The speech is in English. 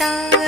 तार